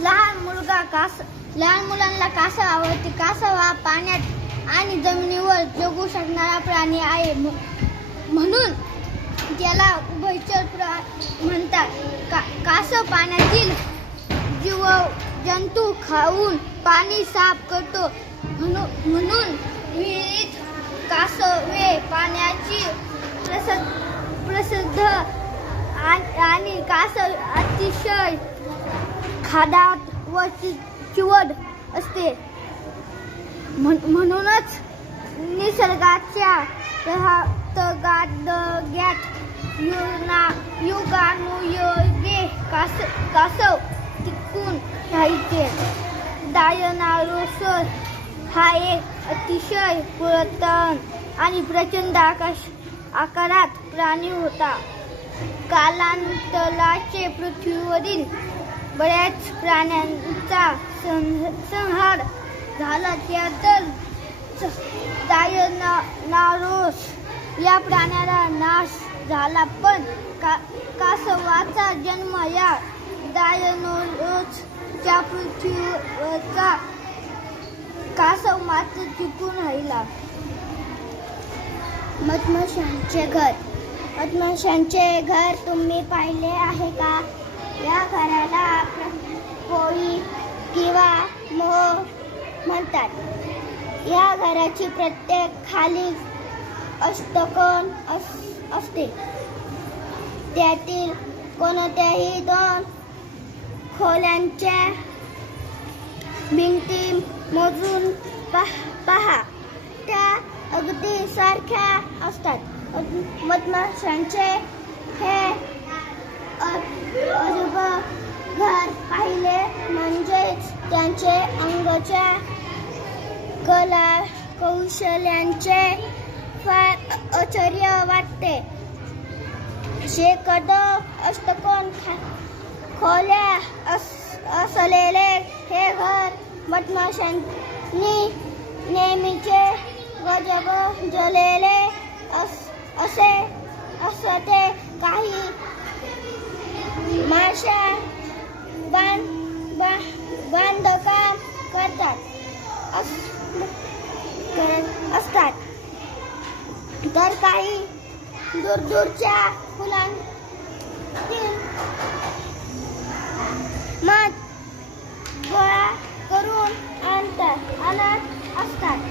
लहान मुलांना कासव आवडते. कासव हा पाण्यात आणि जमिनीवर जगू शकणारा प्राणी आहे, म्हणून त्याला उभयचर म्हणतात. कासव पाण्यातील जीवजंतू खाऊन पाणी साफ करतो, म्हणून विहिरीत कासवे पाण्याची प्रसिद्ध आणि कासव अतिशय खादाड व चिवट असते. म्हणूनच निसर्गाच्या तगाद्यात युगानुयुगे कासव टिकून राहायचे. डायनासोर हा एक अतिशय पुरातन आणि प्रचंड आकारात प्राणी होता. कालांतराने पृथ्वीवरील बऱ्याच प्राण्यांचा संहार झाला. त्यातच डायनासोर या प्राण्याचा नाश झाला, पण कासवाचा जन्म या डायनासोरच्या पृथ्वीवरचा कासव मात्र टिकून राहिला. मधमाशांचे घर तुम्ही पाहिले आहे का? या घराला पोळी किंवा मोह म्हणतात. या घराची प्रत्येक खाली अष्टकोन असते. त्यातील कोणत्याही 2 खोल्यांच्या भिंती मोजून पहा, त्या अगदी सारख्या असतात. मधमाशांचे हे अजूब घर पाहिले म्हणजेच त्यांचे अंगाच्या कला कौशल्यांचे फार आश्चर्य वाटते. शेकडो अष्टकोन खोल्या असलेले हे घर मधमाशांनी नेहमीचे गजबजलेले असते. काही माशा बांधकाम असतात, तर काही दूरच्या फुलांतील मध गोळा करून आणत असतात.